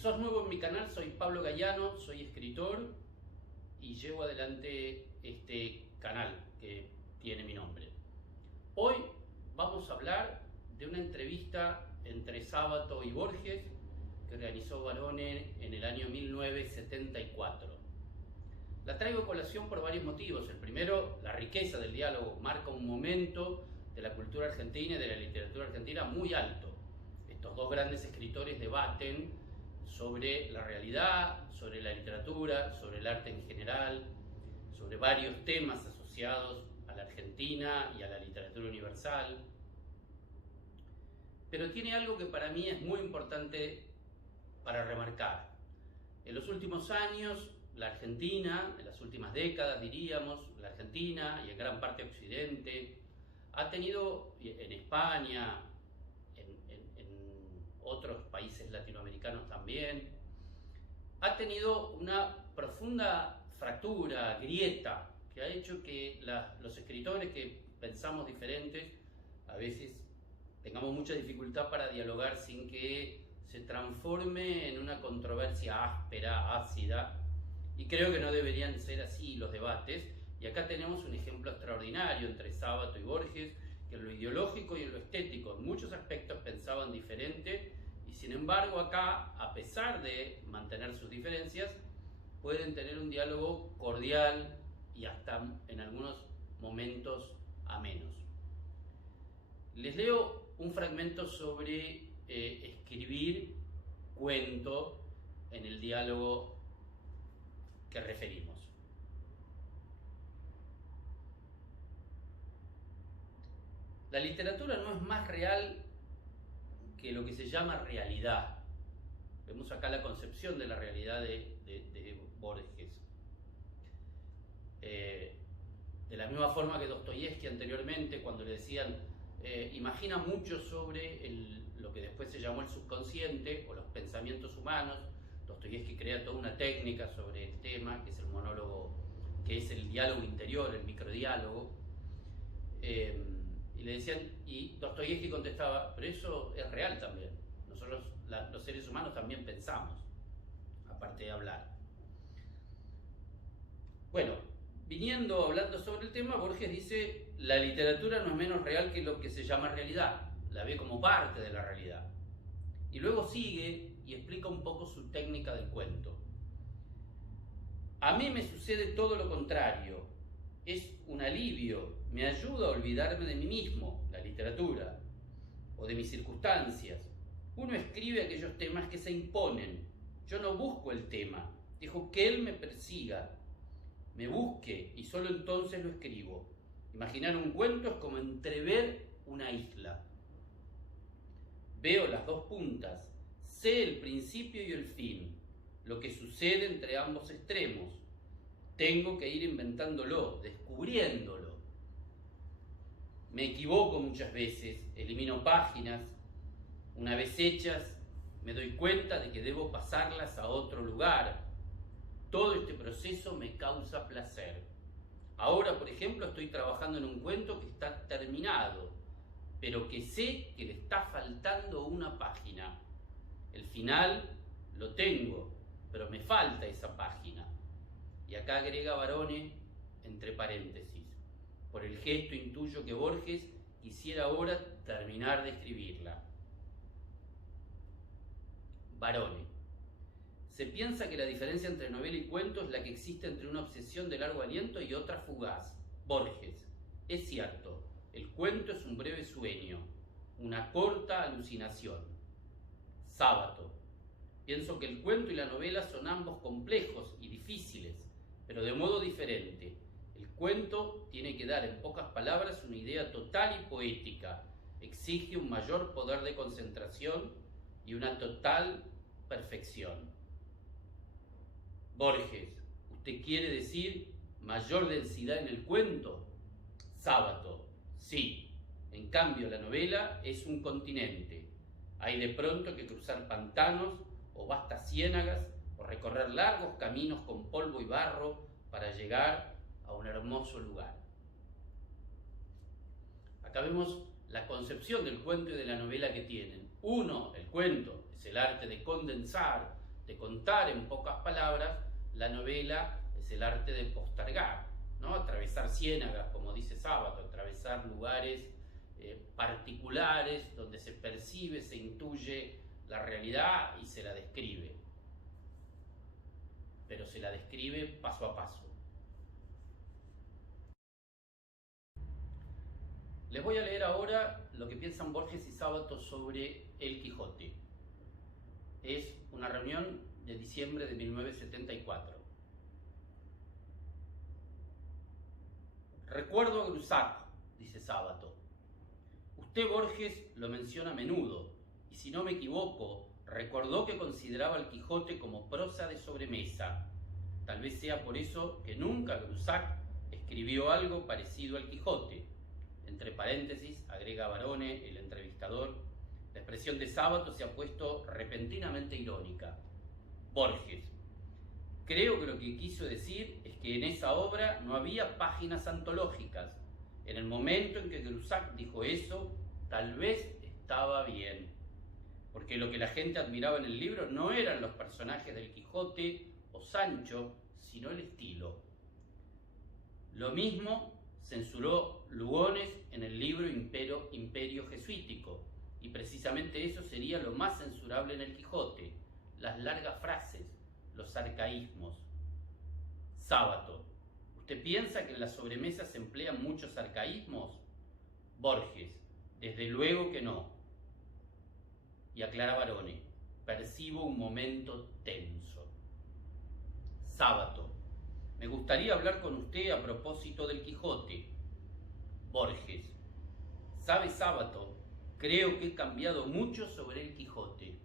sos nuevo en mi canal, soy Pablo Gayano, soy escritor y llevo adelante este canal que tiene mi nombre. Hoy vamos a hablar de una entrevista entre Sábato y Borges que realizó Barone en el año 1974. La traigo a colación por varios motivos. El primero, la riqueza del diálogo marca un momento de la cultura argentina y de la literatura argentina muy alto. Estos dos grandes escritores debaten sobre la realidad, sobre la literatura, sobre el arte en general, sobre varios temas asociados a la Argentina y a la literatura universal. Pero tiene algo que para mí es muy importante para remarcar. En los últimos años, la Argentina, en las últimas décadas diríamos, la Argentina y en gran parte Occidente, ha tenido, en España, en otros países latinoamericanos también, ha tenido una profunda fractura, grieta, que ha hecho que los escritores que pensamos diferentes a veces tengamos mucha dificultad para dialogar sin que se transforme en una controversia áspera, ácida, y creo que no deberían ser así los debates. Y acá tenemos un ejemplo extraordinario entre Sábato y Borges, que en lo ideológico y en lo estético en muchos aspectos pensaban diferente, y sin embargo acá, a pesar de mantener sus diferencias, pueden tener un diálogo cordial y hasta en algunos momentos amenos. Les leo un fragmento sobre escribir cuento en el diálogo que referimos. La literatura no es más real que lo que se llama realidad. Vemos acá la concepción de la realidad de Borges. De la misma forma que Dostoyevski anteriormente, cuando le decían imagina mucho sobre lo que después se llamó el subconsciente o los pensamientos humanos, Dostoyevski crea toda una técnica sobre el tema, que es el monólogo, que es el diálogo interior, el microdiálogo. Y le decían, y Dostoyevski contestaba, pero eso es real también. Nosotros, los seres humanos, también pensamos, aparte de hablar. Bueno, hablando sobre el tema, Borges dice, la literatura no es menos real que lo que se llama realidad, la ve como parte de la realidad. Y luego sigue y explica un poco su técnica del cuento. A mí me sucede todo lo contrario, es un alivio, me ayuda a olvidarme de mí mismo, la literatura, o de mis circunstancias. Uno escribe aquellos temas que se imponen, yo no busco el tema, dejo que él me persiga, me busque y solo entonces lo escribo. Imaginar un cuento es como entrever una isla. Veo las dos puntas, sé el principio y el fin, lo que sucede entre ambos extremos. Tengo que ir inventándolo, descubriéndolo. Me equivoco muchas veces, elimino páginas. Una vez hechas, me doy cuenta de que debo pasarlas a otro lugar. Todo este proceso me causa placer. Ahora, por ejemplo, estoy trabajando en un cuento que está terminado, pero que sé que le está faltando una página. El final lo tengo, pero me falta esa página. Y acá agrega Barone, entre paréntesis, por el gesto intuyo que Borges quisiera ahora terminar de escribirla. Barone. Se piensa que la diferencia entre novela y cuento es la que existe entre una obsesión de largo aliento y otra fugaz. Borges. Es cierto, el cuento es un breve sueño, una corta alucinación. Sábato. Pienso que el cuento y la novela son ambos complejos y difíciles, pero de modo diferente. El cuento tiene que dar en pocas palabras una idea total y poética, exige un mayor poder de concentración y una total perfección. Borges, ¿usted quiere decir mayor densidad en el cuento? Sábato, sí. En cambio, la novela es un continente. Hay de pronto que cruzar pantanos o vastas ciénagas o recorrer largos caminos con polvo y barro para llegar a un hermoso lugar. Acá vemos la concepción del cuento y de la novela que tienen. Uno, el cuento, es el arte de condensar, de contar en pocas palabras, la novela es el arte de postergar, ¿no? Atravesar ciénagas, como dice Sábato, atravesar lugares particulares donde se percibe, se intuye la realidad y se la describe. Pero se la describe paso a paso. Les voy a leer ahora lo que piensan Borges y Sábato sobre El Quijote. Es una reunión de diciembre de 1974. Recuerdo a Grusac, dice Sábato. Usted, Borges, lo menciona a menudo, y si no me equivoco, recordó que consideraba el Quijote como prosa de sobremesa. Tal vez sea por eso que nunca Grusac escribió algo parecido al Quijote. Entre paréntesis, agrega Barone, el entrevistador, la expresión de Sábato se ha puesto repentinamente irónica. Borges. Creo que lo que quiso decir es que en esa obra no había páginas antológicas. En el momento en que Grusac dijo eso, tal vez estaba bien. Porque lo que la gente admiraba en el libro no eran los personajes del Quijote o Sancho, sino el estilo. Lo mismo censuró Lugones en el libro Imperio Jesuítico, y precisamente eso sería lo más censurable en el Quijote, las largas frases, los arcaísmos. Sábato. ¿Usted piensa que en las sobremesas se emplean muchos arcaísmos? Borges. Desde luego que no. Y aclara Barone. Percibo un momento tenso. Sábato. Me gustaría hablar con usted a propósito del Quijote. Borges. ¿Sabe, Sábato? Creo que he cambiado mucho sobre el Quijote.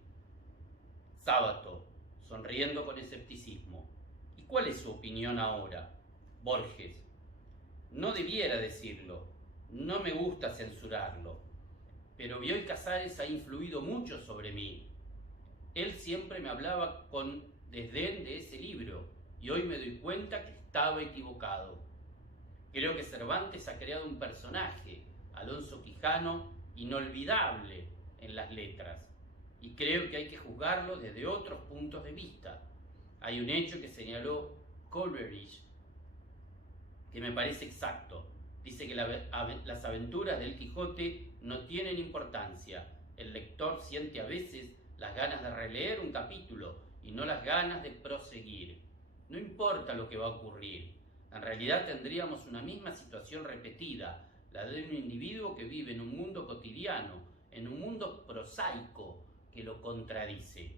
Sábato, sonriendo con escepticismo. ¿Y cuál es su opinión ahora? Borges. No debiera decirlo. No me gusta censurarlo. Pero Bioy Casares ha influido mucho sobre mí. Él siempre me hablaba con desdén de ese libro, y hoy me doy cuenta que estaba equivocado. Creo que Cervantes ha creado un personaje, Alonso Quijano, inolvidable en las letras, y creo que hay que juzgarlo desde otros puntos de vista. Hay un hecho que señaló Coleridge que me parece exacto. Dice que las aventuras del Quijote no tienen importancia. El lector siente a veces las ganas de releer un capítulo y no las ganas de proseguir. No importa lo que va a ocurrir. En realidad tendríamos una misma situación repetida, la de un individuo que vive en un mundo cotidiano, en un mundo prosaico que lo contradice.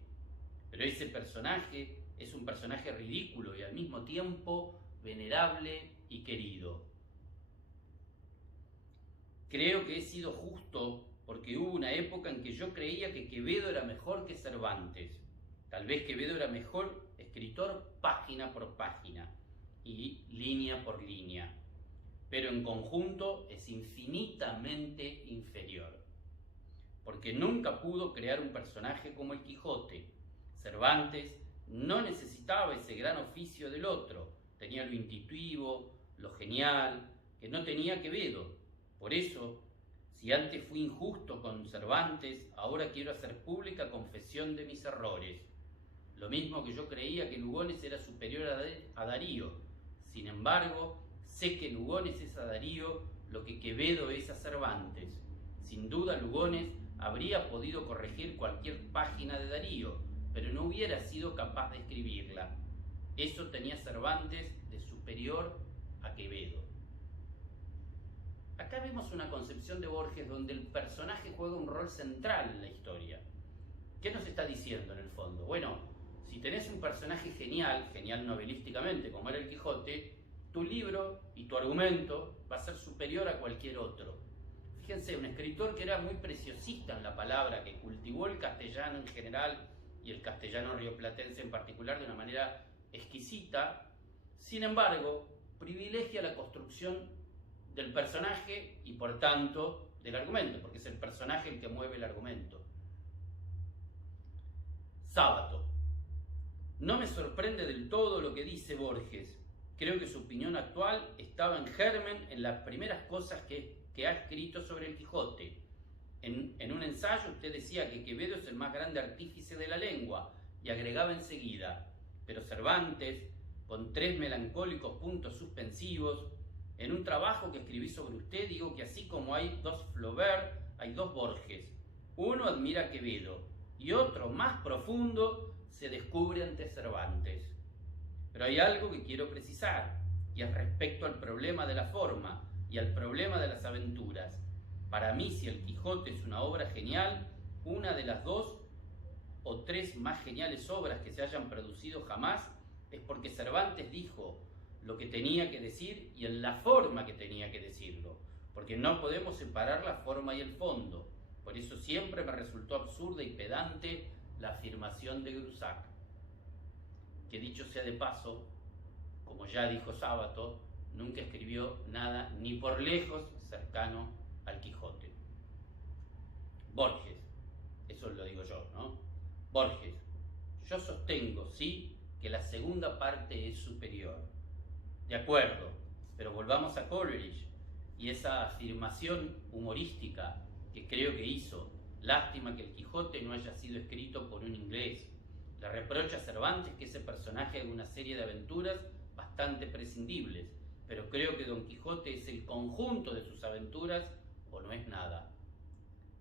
Pero ese personaje es un personaje ridículo y al mismo tiempo venerable y querido. Creo que he sido justo porque hubo una época en que yo creía que Quevedo era mejor que Cervantes. Tal vez Quevedo era mejor escritor página por página y línea por línea, pero en conjunto es infinitamente inferior, porque nunca pudo crear un personaje como el Quijote. Cervantes no necesitaba ese gran oficio del otro, tenía lo intuitivo, lo genial, que no tenía Quevedo. Por eso, si antes fui injusto con Cervantes, ahora quiero hacer pública confesión de mis errores. Lo mismo que yo creía que Lugones era superior a Darío. Sin embargo, sé que Lugones es a Darío lo que Quevedo es a Cervantes. Sin duda Lugones habría podido corregir cualquier página de Darío, pero no hubiera sido capaz de escribirla. Eso tenía Cervantes de superior a Quevedo. Acá vemos una concepción de Borges donde el personaje juega un rol central en la historia. ¿Qué nos está diciendo en el fondo? Bueno, si tenés un personaje genial, genial novelísticamente, como era el Quijote, tu libro y tu argumento va a ser superior a cualquier otro. Fíjense, un escritor que era muy preciosista en la palabra, que cultivó el castellano en general y el castellano rioplatense en particular de una manera exquisita, sin embargo, privilegia la construcción del personaje y por tanto del argumento, porque es el personaje el que mueve el argumento. Sábato. No me sorprende del todo lo que dice Borges. Creo que su opinión actual estaba en germen en las primeras cosas que ha escrito sobre el Quijote. En un ensayo usted decía que Quevedo es el más grande artífice de la lengua, y y agregaba enseguida: pero Cervantes, con 3 melancólicos puntos suspensivos, en un trabajo que escribí sobre usted digo que así como hay 2 Flaubert, hay 2 Borges. Uno admira a Quevedo y otro, más profundo, se descubre ante Cervantes. Pero hay algo que quiero precisar, y es respecto al problema de la forma y al problema de las aventuras. Para mí, si el Quijote es una obra genial, una de las 2 o 3 más geniales obras que se hayan producido jamás, es porque Cervantes dijo lo que tenía que decir y en la forma que tenía que decirlo, porque no podemos separar la forma y el fondo. Por eso siempre me resultó absurda y pedante la afirmación de Grusac, que dicho sea de paso, como ya dijo Sábato, nunca escribió nada ni por lejos cercano al Quijote. Borges, eso lo digo yo, ¿no? Borges: yo sostengo, sí, que la segunda parte es superior. De acuerdo, pero volvamos a Coleridge y esa afirmación humorística que creo que hizo: lástima que el Quijote no haya sido escrito por un inglés. Le reprocha a Cervantes que ese personaje haga una serie de aventuras bastante prescindibles, pero creo que Don Quijote es el conjunto de sus aventuras o no es nada.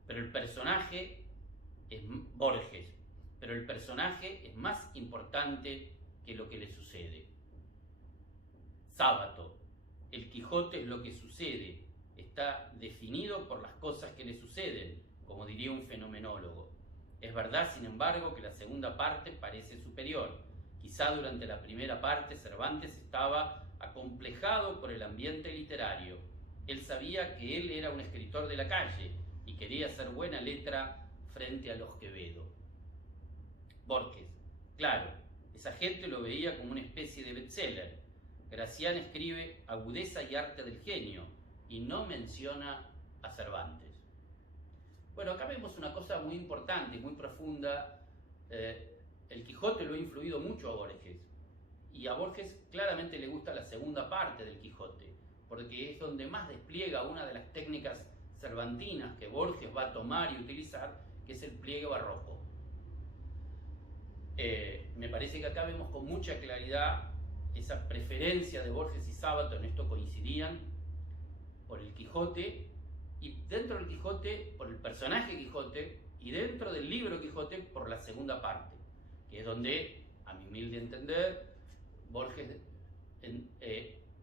Pero el personaje es Borges, pero el personaje es más importante que lo que le sucede. Sábato: el Quijote es lo que sucede, está definido por las cosas que le suceden, como diría un fenomenólogo. Es verdad, sin embargo, que la segunda parte parece superior. Quizá durante la primera parte Cervantes estaba acomplejado por el ambiente literario. Él sabía que él era un escritor de la calle y quería hacer buena letra frente a los Quevedo. Borges: claro, esa gente lo veía como una especie de bestseller. Gracián escribe agudeza y arte del genio y no menciona a Cervantes. Bueno, acá vemos una cosa muy importante, muy profunda. El Quijote lo ha influido mucho a Borges, y a Borges claramente le gusta la segunda parte del Quijote, porque es donde más despliega una de las técnicas cervantinas que Borges va a tomar y utilizar, que es el pliegue barroco. Me parece que acá vemos con mucha claridad esa preferencia de Borges y Sábato, en esto coincidían, por el Quijote, y dentro del Quijote por el personaje Quijote, y dentro del libro Quijote por la segunda parte, que es donde, a mi humilde entender, Borges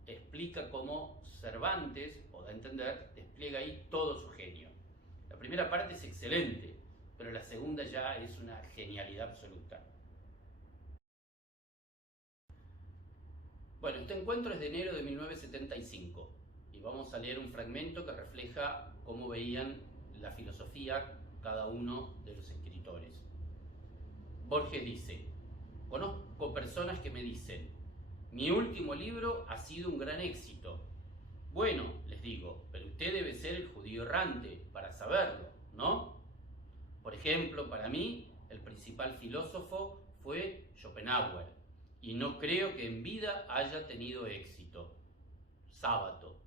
explica cómo Cervantes, o da a entender, despliega ahí todo su genio. La primera parte es excelente, pero la segunda ya es una genialidad absoluta. Bueno, este encuentro es de enero de 1975 y vamos a leer un fragmento que refleja cómo veían la filosofía cada uno de los escritores. Borges dice: conozco personas que me dicen, mi último libro ha sido un gran éxito. Bueno, les digo, pero usted debe ser el judío errante para saberlo, ¿no? Por ejemplo, para mí, el principal filósofo fue Schopenhauer, y no creo que en vida haya tenido éxito. Sábato: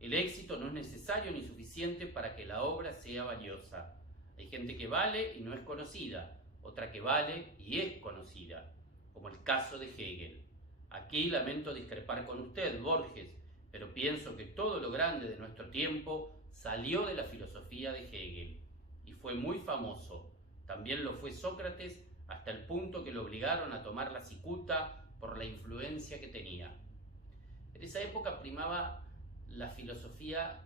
el éxito no es necesario ni suficiente para que la obra sea valiosa. Hay gente que vale y no es conocida, otra que vale y es conocida, como el caso de Hegel. Aquí lamento discrepar con usted, Borges, pero pienso que todo lo grande de nuestro tiempo salió de la filosofía de Hegel, y fue muy famoso. También lo fue Sócrates, hasta el punto que lo obligaron a tomar la cicuta por la influencia que tenía. En esa época primaba la filosofía,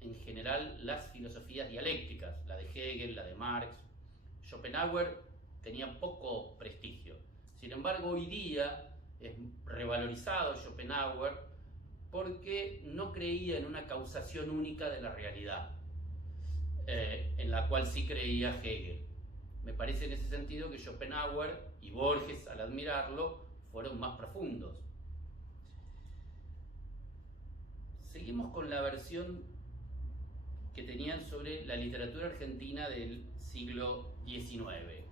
en general las filosofías dialécticas, la de Hegel, la de Marx. Schopenhauer tenía poco prestigio. Sin embargo, hoy día es revalorizado Schopenhauer porque no creía en una causación única de la realidad, en la cual sí creía Hegel. Me parece en ese sentido que Schopenhauer y Borges, al admirarlo, fueron más profundos. Seguimos con la versión que tenían sobre la literatura argentina del siglo XIX.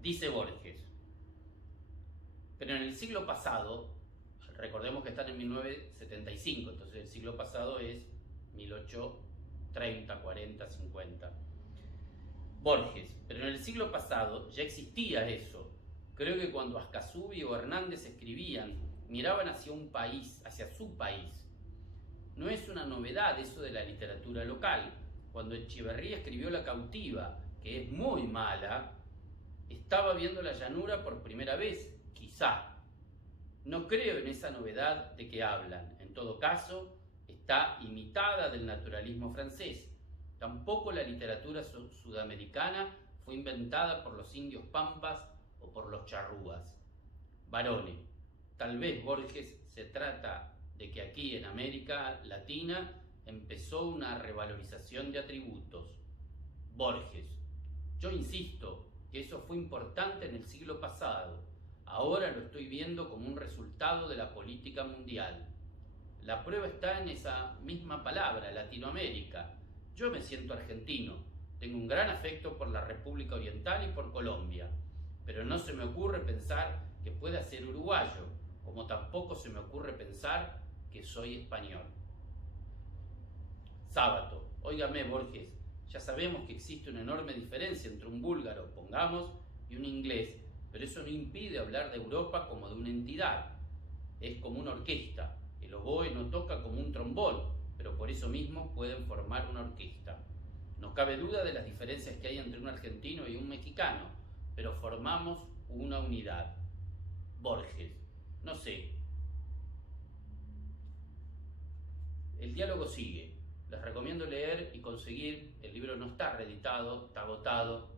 Dice Borges: pero en el siglo pasado, recordemos que están en 1975, entonces el siglo pasado es 1830, 40, 50. Borges, pero en el siglo pasado ya existía eso. Creo que cuando Ascasubi o Hernández escribían, miraban hacia un país, hacia su país. No es una novedad eso de la literatura local. Cuando Echeverría escribió La cautiva, que es muy mala, estaba viendo la llanura por primera vez, quizá. No creo en esa novedad de que hablan. En todo caso, está imitada del naturalismo francés. Tampoco la literatura sudamericana fue inventada por los indios pampas o por los charrúas. Barone, tal vez Borges se trata de que aquí en América Latina empezó una revalorización de atributos. Borges, yo insisto que eso fue importante en el siglo pasado. Ahora lo estoy viendo como un resultado de la política mundial. La prueba está en esa misma palabra, Latinoamérica. Yo me siento argentino, tengo un gran afecto por la República Oriental y por Colombia, pero no se me ocurre pensar que pueda ser uruguayo, como tampoco se me ocurre pensar que soy español. Sábato, óigame Borges, ya sabemos que existe una enorme diferencia entre un búlgaro, pongamos, y un inglés, pero eso no impide hablar de Europa como de una entidad. Es como una orquesta, el oboe no toca como un trombón, pero por eso mismo pueden formar una orquesta. No cabe duda de las diferencias que hay entre un argentino y un mexicano, pero formamos una unidad. Borges, no sé. El diálogo sigue. Les recomiendo leer y conseguir, el libro no está reeditado, está agotado,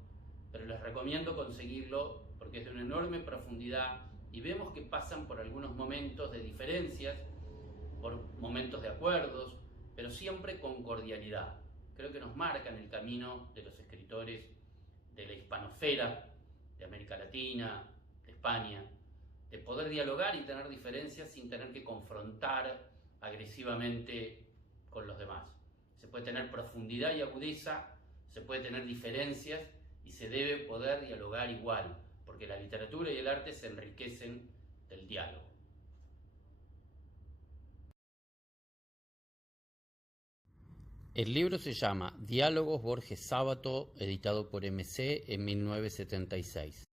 pero les recomiendo conseguirlo porque es de una enorme profundidad y vemos que pasan por algunos momentos de diferencias, por momentos de acuerdos, pero siempre con cordialidad. Creo que nos marcan el camino de los escritores de la hispanosfera, de América Latina, de España, de poder dialogar y tener diferencias sin tener que confrontar agresivamente con los demás. Se puede tener profundidad y agudeza, se puede tener diferencias y se debe poder dialogar igual, porque la literatura y el arte se enriquecen del diálogo. El libro se llama Diálogos Borges Sábato, editado por MC en 1976.